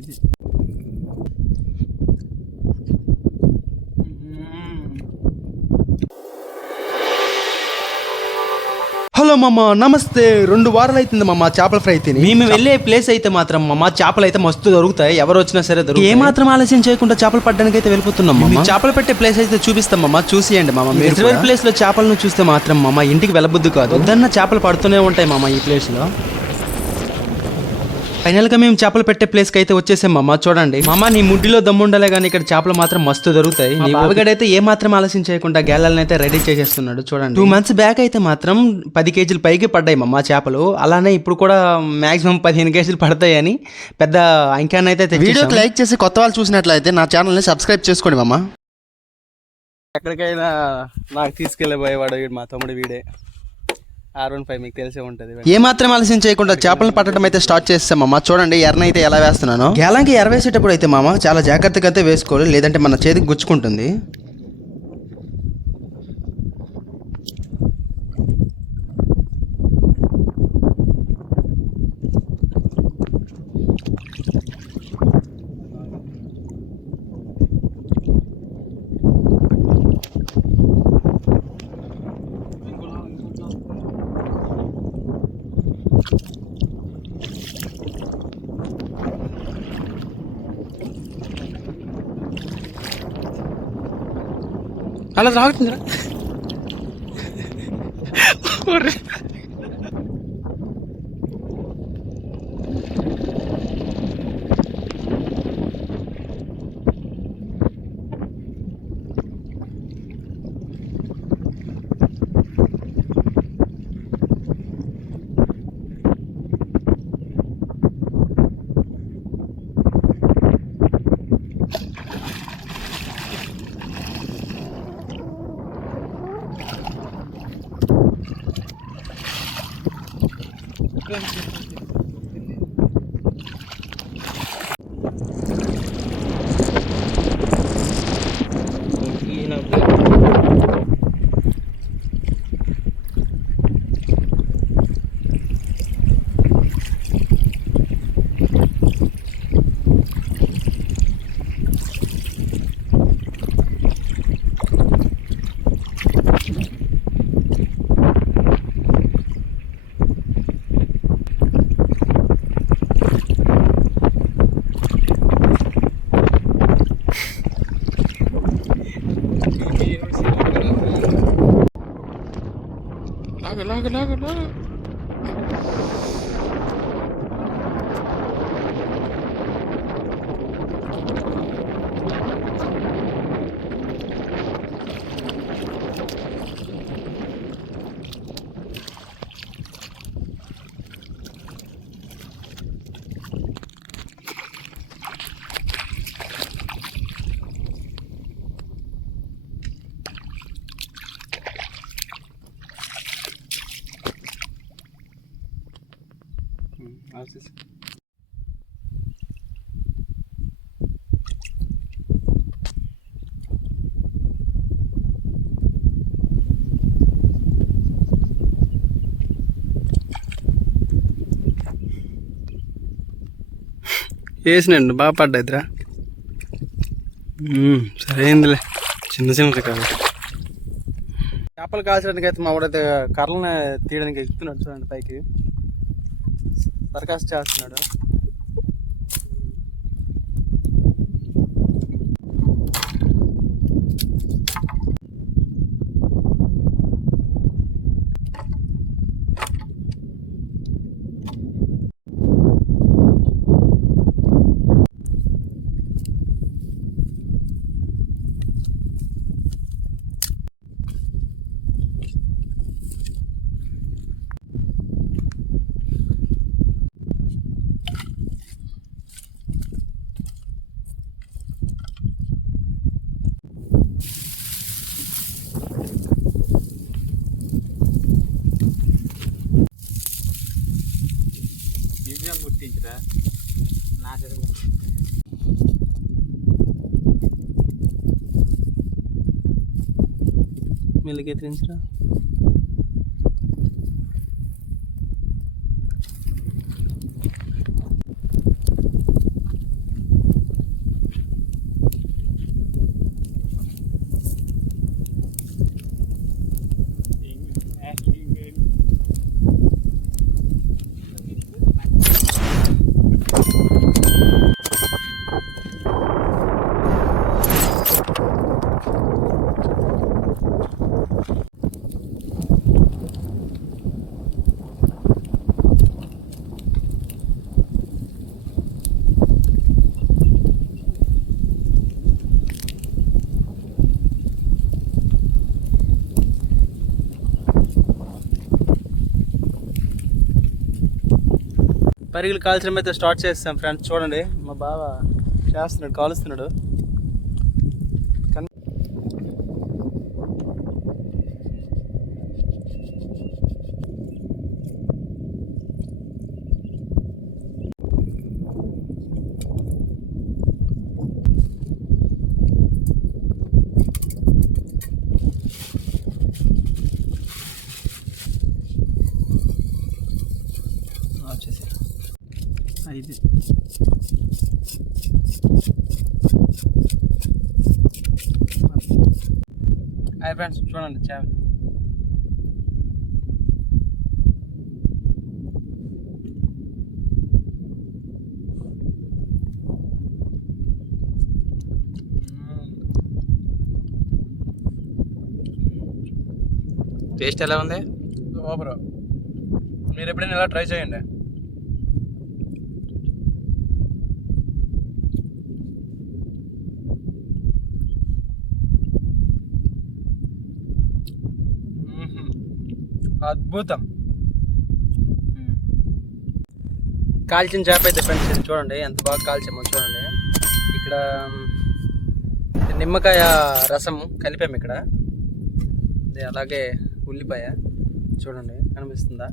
ఇది. హలో మామ, నమస్తే. 2 వారాలు అవుతుంది మామ చేపల ఫ్రై తిని. మేము వెళ్ళే ప్లేస్ అయితే మాత్రం మామ చేపలు అయితే మస్తు దొరుకుతాయి, ఎవరు వచ్చినా సరే దొరుకుతాయి. ఏ మాత్రం ఆలస్యం చేయకుండా చేపలు పట్టడానికి అయితే వెళ్ళిపోతున్నాం మామ. చేపలు పెట్టే ప్లేస్ అయితే చూపిస్తాం మామ, చూసియండి మామ. మీరు ప్లేస్ లో చేపలను చూస్తే మాత్రం మామ ఇంటికి వెళ్ళబుద్ది కాదు. వద్దన్న చేపలు పడుతూనే ఉంటాయి మామ ఈ ప్లేస్ లో. ఫైనల్ గా మేము చేపలు పెట్టే ప్లేస్ కి అయితే వచ్చేసాం మామ. చూడండి మామ, నీ ముడ్డిలో దమ్ముండలే కానీ ఇక్కడ చేపలు మాత్రం మస్తు దొరుకుతాయి. నీ బావిగడైతే ఏ మాత్రం ఆలస్యం చేయకుండా గ్యాలల్ని అయితే రెడీ చేసేస్తున్నాడు. చూడండి 2 months బ్యాక్ అయితే మాత్రం 10 kgs పైకి పడ్డాయి మామ చేపలు. అలానే ఇప్పుడు కూడా మాక్సిమం 15 kgs పడతాయని పెద్ద అంకాన్ని అయితే వీడియోకి లైక్ చేసి కొత్త వాళ్ళు చూసినట్లయితే నా ఛానల్ ని సబ్స్క్రైబ్ చేసుకోండి మామ. ఎక్కడికైనా నాకు తీసుకెళ్లే పోయేవాడు మా తమ్ముడు వీడే. R15 మీకు తెలిసే ఉంటుంది. ఏ మాత్రం ఆలస్యం చేయకుండా చేపలను పట్టడం అయితే స్టార్ట్ చేస్తాం మామ. చూడండి ఎర్ర అయితే ఎలా వేస్తున్నాను. గేలంకి ఎర్ర వేసేటప్పుడు అయితే మామ చాలా జాగ్రత్తగా అయితే వేసుకోవాలి, లేదంటే మన చేతికి గుచ్చుకుంటుంది. అలా రాగుతుందిరా. లాగు. వేసినండి బాగా పడ్డాయిరా. సరైందిలే, చిన్న కాదు. చేపలు కాల్చడానికి అయితే మా వాడైతే కర్రలను తీయడానికి ఎక్కుతున్నాడు. చూడండి పైకి దరఖాస్తు చేస్తున్నాడు. గుర్తించరా నా మెల్లిగా ఎత్తిరించరా. పరిగెలు కాల్చడం అయితే స్టార్ట్ చేస్తాం ఫ్రెండ్స్. చూడండి మా బావ చేస్తున్నాడు, కాలుస్తున్నాడు. వచ్చేసి 5 హాయ్ ఫ్రెండ్స్, చూడండి చేప. టేస్ట్ ఎలా ఉంది? సూపర్. మీరు ఎప్పుడైనా ఇలా ట్రై చేయండి. అద్భుతం. కాల్చిన చేప అయితే ఫ్రెండ్స్ ఇది చూడండి ఎంత బాగా కాల్చామో. చూడండి ఇక్కడ నిమ్మకాయ రసం కలిపాము ఇక్కడ. అలాగే ఉల్లిపాయ చూడండి కనిపిస్తుందా?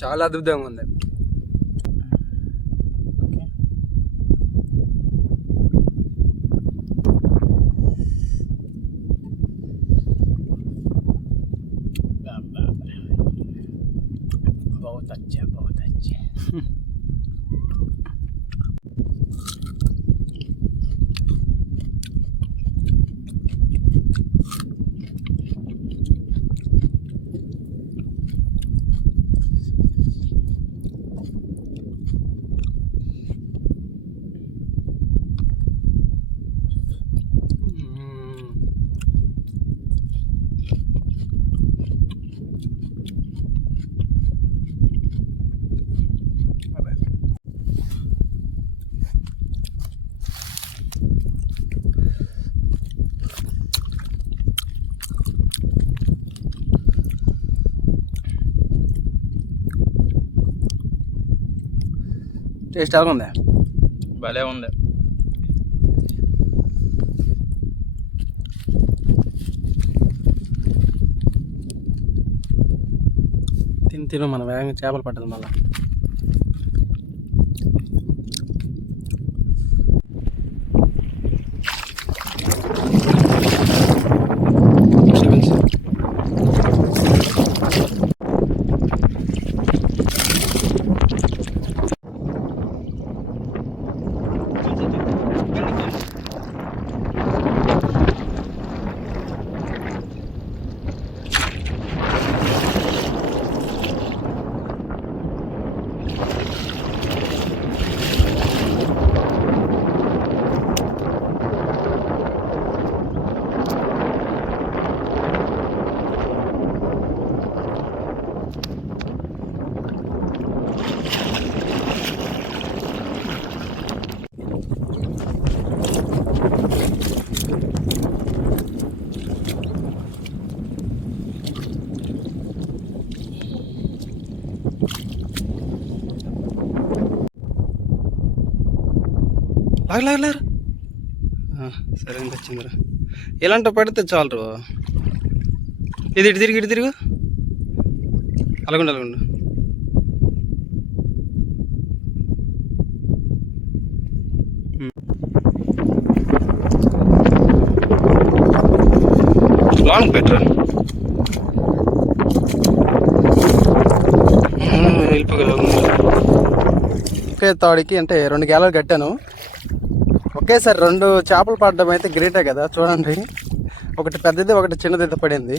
చాలా అద్భుతంగా ఉంది. बहुत अच्छा, बहुत अच्छा. టేస్ట్ ఎలా ఉంది? భలే ఉంది. తిను మన వేగంగా చేపలు పట్టదు మళ్ళా. లాగలాగలారు. సరే ఎంత వచ్చిందిరా. ఇలాంటి పడితే చాలు. ఇది ఇటు తిరిగి, ఇటు తిరుగు. అలాగుండు, అలాగుండు. Long better. వెళ్ళిపోగలవు. ఒకే తాడికి అంటే 2 గేలాలు కట్టాను. ఒకేసారి 2 చేపలు పడడం అయితే గ్రేటే కదా. చూడండి ఒకటి పెద్దది ఒకటి చిన్నది పడింది.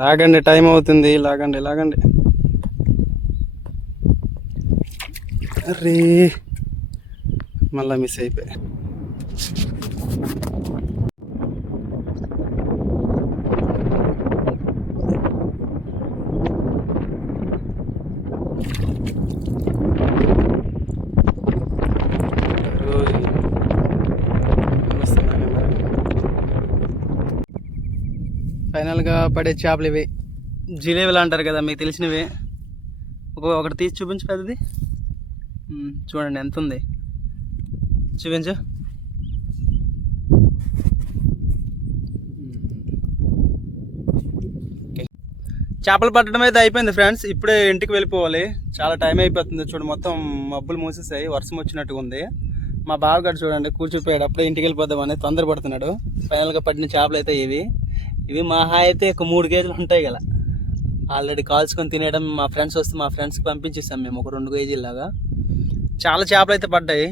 లాగండి, టైం అవుతుంది. లాగండి లాగండి. అరే మళ్ళా మిస్ అయిపోయి. ఫైనల్గా పడే చేపలు ఇవి జిలేబీలు అంటారు కదా, మీకు తెలిసినవి. ఒకటి తీసి చూపించు పెద్దది. చూడండి ఎంత ఉంది, చూపించు. చేపలు పట్టడం అయితే అయిపోయింది ఫ్రెండ్స్. ఇప్పుడే ఇంటికి వెళ్ళిపోవాలి, చాలా టైం అయిపోతుంది. చూడు మొత్తం మబ్బులు మూసేసాయి, వర్షం వచ్చినట్టుగా ఉంది. మా బావగారు చూడండి కూర్చుపోయాడు, అప్పుడే ఇంటికి వెళ్ళిపోదామని తొందరపడుతున్నాడు. ఫైనల్గా పట్టిన చేపలు అయితే ఇవి మహా అయితే ఒక 3 కేజీలు ఉంటాయి కదా. ఆల్రెడీ కాల్చుకొని తినేయడం. మా ఫ్రెండ్స్ వస్తే మా ఫ్రెండ్స్కి పంపించేస్తాం మేము ఒక 2 కేజీలాగా. చాలా చేపలు అయితే పడ్డాయి.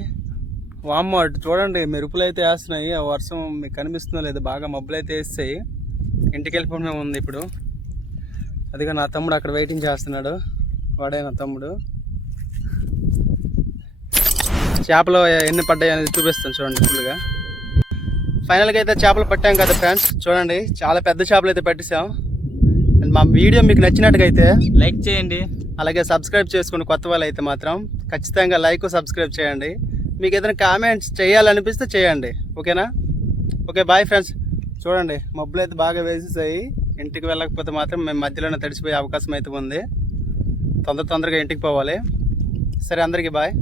వామ్మ చూడండి, మెరుపులు అయితే వేస్తున్నాయి. ఆ వర్షం మీకు కనిపిస్తుందో లేదు, బాగా మబ్బులు అయితే వేస్తాయి. ఇంటికి వెళ్ళిపోవడమే ఉంది ఇప్పుడు. అదిగా నా తమ్ముడు అక్కడ వెయిటింగ్ చేస్తున్నాడు, వాడే నా తమ్ముడు. చేపలు ఎన్ని పడ్డాయి అనేది చూపిస్తాను చూడండి ఫుల్గా. ఫైనల్గా అయితే చేపలు పట్టాం కదా ఫ్రెండ్స్, చూడండి చాలా పెద్ద చేపలు అయితే పట్టేసాం. అండ్ మా వీడియో మీకు నచ్చినట్టుగా అయితే లైక్ చేయండి, అలాగే సబ్స్క్రైబ్ చేసుకుని కొత్త వాళ్ళు అయితే మాత్రం ఖచ్చితంగా లైక్ సబ్స్క్రైబ్ చేయండి. మీకు ఏదైనా కామెంట్స్ చేయాలనిపిస్తే చేయండి, ఓకేనా? Okay bye friends. చూడండి మబ్బులు అయితే బాగా వేసేసాయి. ఇంటికి వెళ్ళకపోతే మాత్రం మేము మధ్యలోనే తడిసిపోయే అవకాశం అయితే ఉంది. తొందరగా ఇంటికి పోవాలి. సరే అందరికీ బాయ్.